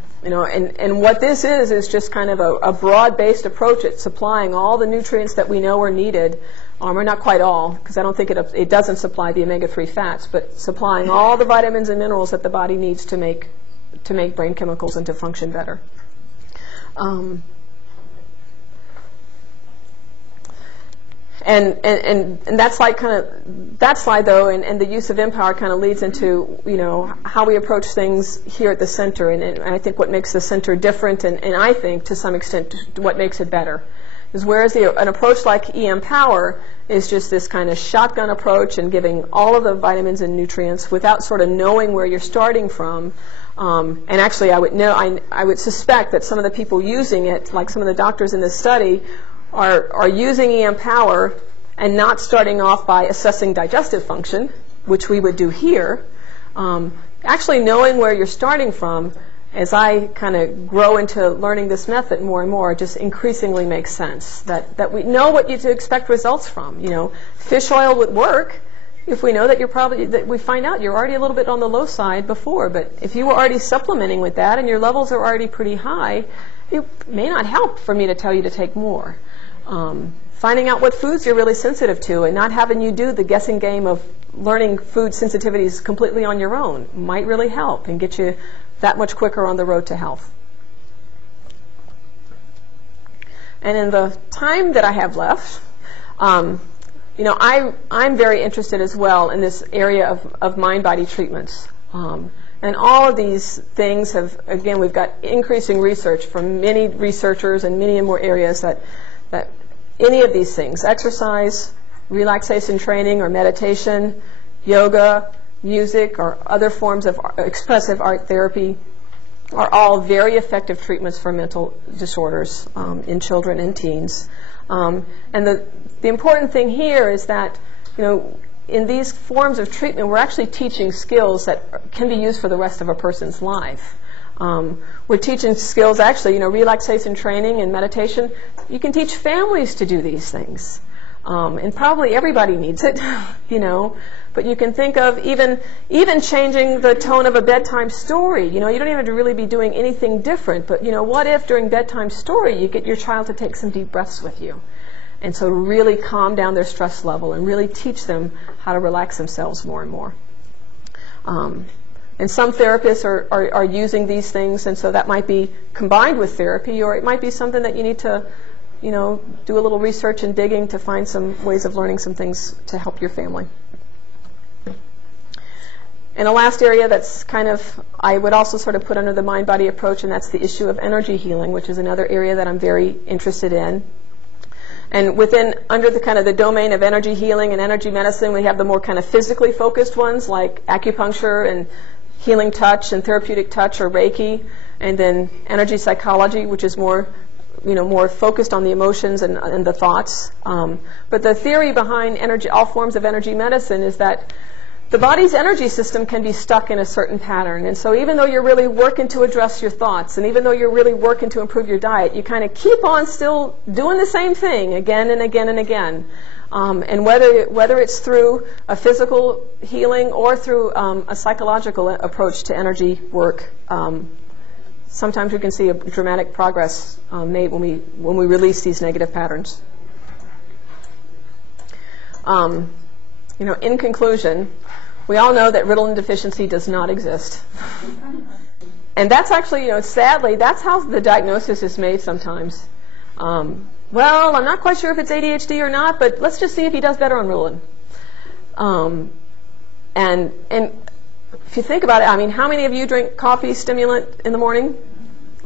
what this is just kind of a broad-based approach at supplying all the nutrients that we know are needed, or not quite all, because I don't think it doesn't supply the omega-3 fats, but supplying all the vitamins and minerals that the body needs to make brain chemicals and to function better. And that slide though, and the use of Empower kind of leads into how we approach things here at the center, and I think what makes the center different, and I think to some extent what makes it better, is whereas an approach like Empower is just this kind of shotgun approach and giving all of the vitamins and nutrients without sort of knowing where you're starting from. And actually, I would suspect that some of the people using it, like some of the doctors in this study, are using Empower and not starting off by assessing digestive function, which we would do here. Actually knowing where you're starting from, as I kind of grow into learning this method more and more, just increasingly makes sense. That we know what to expect results from. Fish oil would work if we know that we find out you're already a little bit on the low side before. But if you were already supplementing with that and your levels are already pretty high, it may not help for me to tell you to take more. Finding out what foods you're really sensitive to and not having you do the guessing game of learning food sensitivities completely on your own might really help and get you that much quicker on the road to health. And in the time that I have left, I'm very interested as well in this area of mind-body treatments. And all of these things have, again, we've got increasing research from many researchers in many more areas that any of these things, exercise, relaxation training or meditation, yoga, music, or other forms of expressive art therapy are all very effective treatments for mental disorders in children and teens. And the important thing here is that, in these forms of treatment, we're actually teaching skills that can be used for the rest of a person's life. We're teaching skills, actually, relaxation training and meditation. You can teach families to do these things. And probably everybody needs it, But you can think of even changing the tone of a bedtime story. You don't even have to really be doing anything different. But, what if during bedtime story you get your child to take some deep breaths with you? And so really calm down their stress level and really teach them how to relax themselves more and more. And some therapists are using these things, and so that might be combined with therapy, or it might be something that you need to, do a little research and digging to find some ways of learning some things to help your family. And the last area that's I would also sort of put under the mind-body approach, and that's the issue of energy healing, which is another area that I'm very interested in. And under the kind of the domain of energy healing and energy medicine, we have the more kind of physically focused ones like acupuncture and healing touch and therapeutic touch or Reiki, and then energy psychology, which is more focused on the emotions and the thoughts. But the theory behind all forms of energy medicine is that the body's energy system can be stuck in a certain pattern. And so even though you're really working to address your thoughts, and even though you're really working to improve your diet, you kind of keep on still doing the same thing again and again and again. And whether it's through a physical healing or through a psychological approach to energy work, sometimes we can see a dramatic progress made when we release these negative patterns. In conclusion, we all know that Ritalin deficiency does not exist. And that's actually, sadly, that's how the diagnosis is made sometimes. Well, I'm not quite sure if it's ADHD or not, but let's just see if he does better on Ritalin. And if you think about it, I mean, how many of you drink coffee stimulant in the morning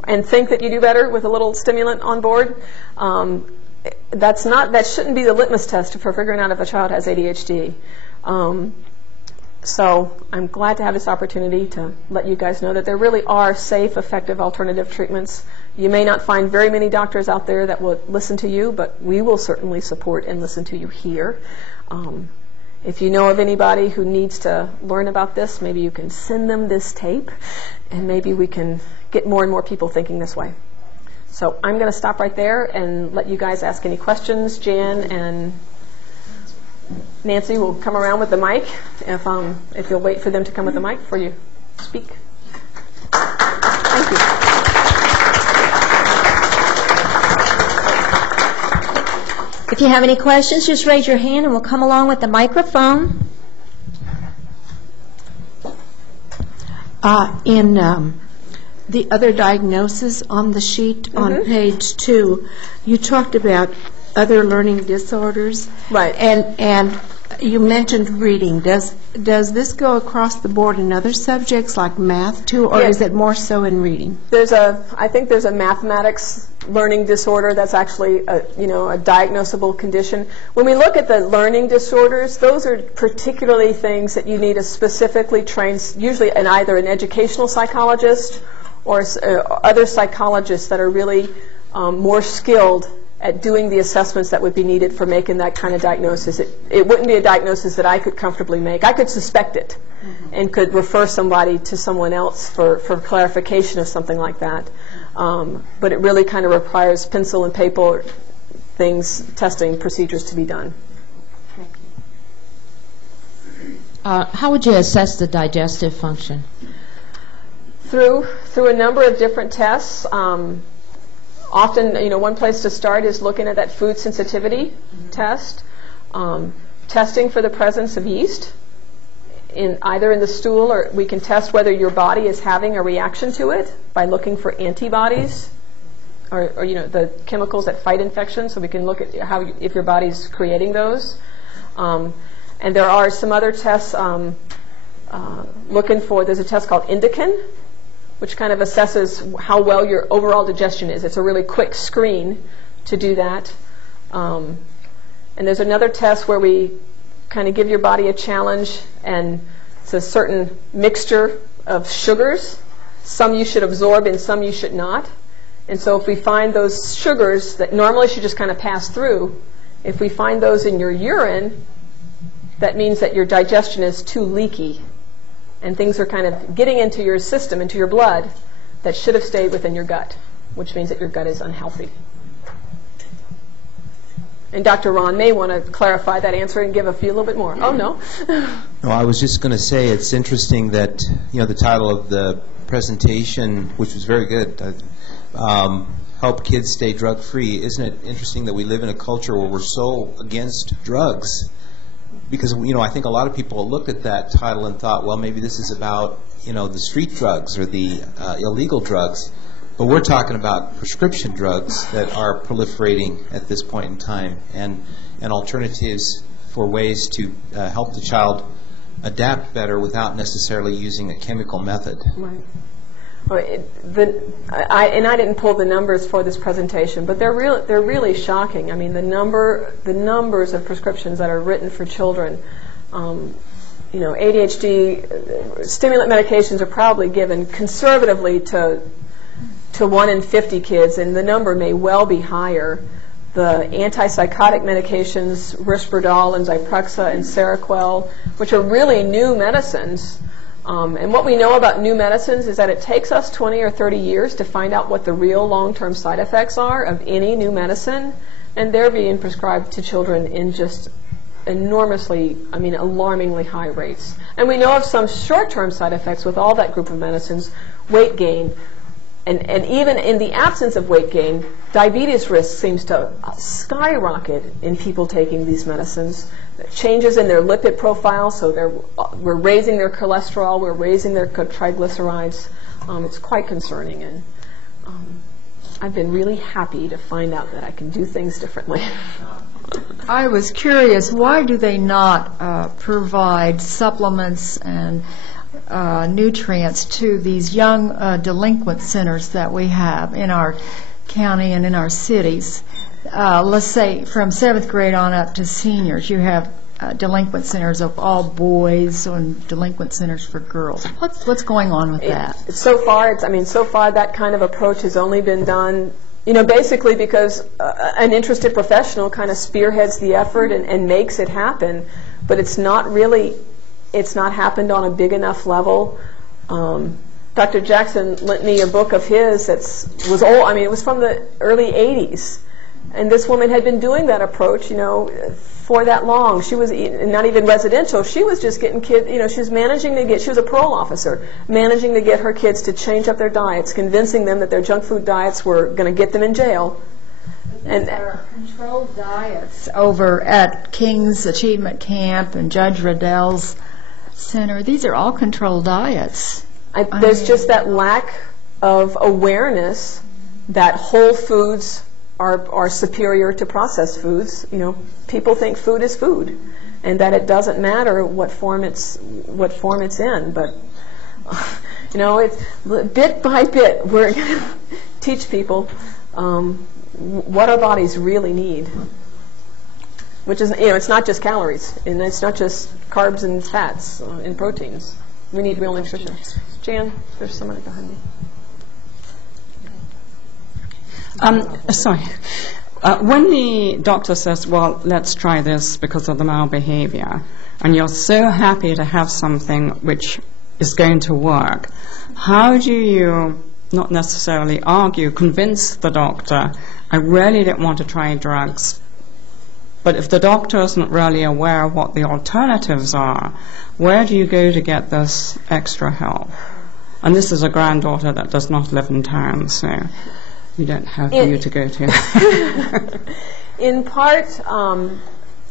and think that you do better with a little stimulant on board? That shouldn't be the litmus test for figuring out if a child has ADHD. So I'm glad to have this opportunity to let you guys know that there really are safe, effective alternative treatments. You may not find very many doctors out there that will listen to you, but we will certainly support and listen to you here. If you know of anybody who needs to learn about this, maybe you can send them this tape, and maybe we can get more and more people thinking this way. So I'm going to stop right there and let you guys ask any questions. Jan and Nancy will come around with the mic if you'll wait for them to come with the mic before you speak. Thank you. If you have any questions, just raise your hand and we'll come along with the microphone. In the other diagnosis on the sheet on page 2, you talked about other learning disorders. Right. And you mentioned reading. Does this go across the board in other subjects like math too, or is it more so in reading? I think there's a mathematics learning disorder that's actually a diagnosable condition. When we look at the learning disorders, those are particularly things that you need a specifically trained, usually either an educational psychologist or other psychologists that are really more skilled at doing the assessments that would be needed for making that kind of diagnosis. It wouldn't be a diagnosis that I could comfortably make. I could suspect it and could refer somebody to someone else for clarification of something like that. But it really kind of requires pencil and paper testing procedures to be done. How would you assess the digestive function? Through a number of different tests. Often, one place to start is looking at that food sensitivity test, testing for the presence of yeast either in the stool, or we can test whether your body is having a reaction to it by looking for antibodies or the chemicals that fight infection. So we can look at if your body's creating those. And there are some other tests there's a test called Inattention, which kind of assesses how well your overall digestion is. It's a really quick screen to do that. And there's another test where we kind of give your body a challenge, and it's a certain mixture of sugars. Some you should absorb and some you should not. And so if we find those sugars that normally should just kind of pass through, if we find those in your urine, that means that your digestion is too leaky and things are kind of getting into your system, into your blood, that should have stayed within your gut, which means that your gut is unhealthy. And Dr. Ron may want to clarify that answer and give a little bit more. Oh, no? No, I was just going to say it's interesting that, the title of the presentation, which was very good, Help Kids Stay Drug-Free. Isn't it interesting that we live in a culture where we're so against drugs? Because, I think a lot of people looked at that title and thought, well, maybe this is about, the street drugs or the illegal drugs. But we're talking about prescription drugs that are proliferating at this point in time, and alternatives for ways to help the child adapt better without necessarily using a chemical method. Right. I didn't pull the numbers for this presentation, but they're really shocking. I mean, the numbers of prescriptions that are written for children. ADHD stimulant medications are probably given conservatively to 1 in 50 kids, and the number may well be higher. The antipsychotic medications, Risperdal and Zyprexa and Seroquel, which are really new medicines. And what we know about new medicines is that it takes us 20 or 30 years to find out what the real long-term side effects are of any new medicine, and they're being prescribed to children in just alarmingly high rates. And we know of some short-term side effects with all that group of medicines, weight gain, and even in the absence of weight gain, diabetes risk seems to skyrocket in people taking these medicines. Changes in their lipid profile, so we're raising their cholesterol, we're raising their triglycerides. It's quite concerning, and I've been really happy to find out that I can do things differently. I was curious, why do they not provide supplements and nutrients to these young delinquent centers that we have in our county and in our cities? Let's say from 7th grade on up to seniors, you have delinquent centers of all boys and delinquent centers for girls. What's going on with that? So far that kind of approach has only been done, basically because an interested professional kind of spearheads the effort and makes it happen, but it's not happened on a big enough level. Dr. Jackson lent me a book of his that was old. It was from the early 80s. And this woman had been doing that approach, for that long. She was not even residential. She was just getting kids, she was she was a parole officer, managing to get her kids to change up their diets, convincing them that their junk food diets were going to get them in jail. And there are controlled diets over at King's Achievement Camp and Judge Riddell's Center. These are all controlled diets. There's just that lack of awareness that whole foods are superior to processed foods. People think food is food, and that it doesn't matter what form it's in. But it's bit by bit we're going to teach people what our bodies really need, which is it's not just calories, and it's not just carbs and fats and proteins. We need real nutrition. Jan, there's someone behind me. Sorry. When the doctor says, well, let's try this because of the malbehavior, and you're so happy to have something which is going to work, how do you, not necessarily argue, convince the doctor, I really don't want to try drugs, but if the doctor isn't really aware of what the alternatives are, where do you go to get this extra help? And this is a granddaughter that does not live in town, so you don't have you to go to. In part,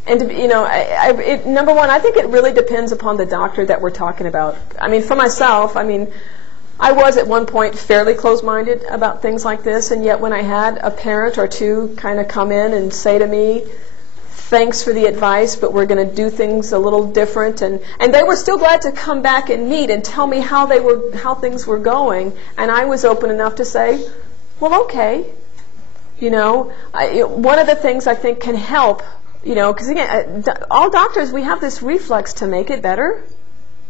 number one, I think it really depends upon the doctor that we're talking about. For myself, I was at one point fairly closed-minded about things like this, and yet when I had a parent or two kind of come in and say to me, thanks for the advice, but we're going to do things a little different, and they were still glad to come back and meet and tell me how things were going, and I was open enough to say, well, okay. One of the things I think can help, because again, all doctors, we have this reflex to make it better,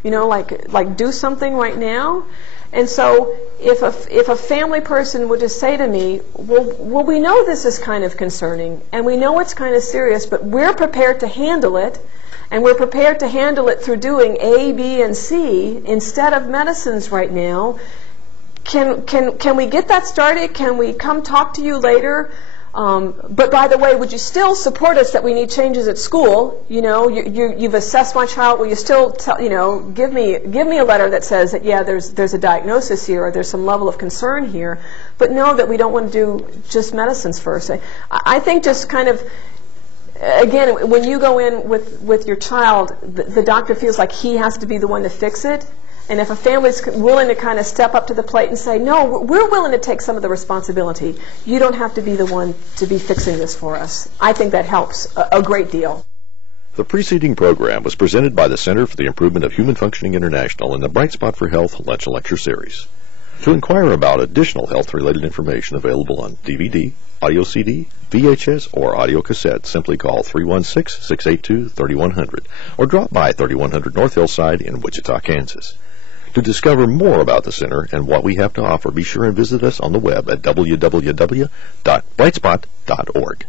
like do something right now. And so if a family person would just say to me, well, we know this is kind of concerning, and we know it's kind of serious, but we're prepared to handle it, and we're prepared to handle it through doing A, B, and C instead of medicines right now. Can we get that started? Can we come talk to you later? But by the way, would you still support us that we need changes at school? You've assessed my child. Will you still give me a letter that says that there's a diagnosis here, or there's some level of concern here, but know that we don't want to do just medicines first. I think just kind of, again, when you go in with your child, the doctor feels like he has to be the one to fix it. And if a family's willing to kind of step up to the plate and say, no, we're willing to take some of the responsibility. You don't have to be the one to be fixing this for us. I think that helps a great deal. The preceding program was presented by the Center for the Improvement of Human Functioning International in the Bright Spot for Health Lunch and Lecture Series. To inquire about additional health-related information available on DVD, audio CD, VHS, or audio cassette, simply call 316-682-3100 or drop by 3100 North Hillside in Wichita, Kansas. To discover more about the center and what we have to offer, be sure and visit us on the web at www.brightspot.org.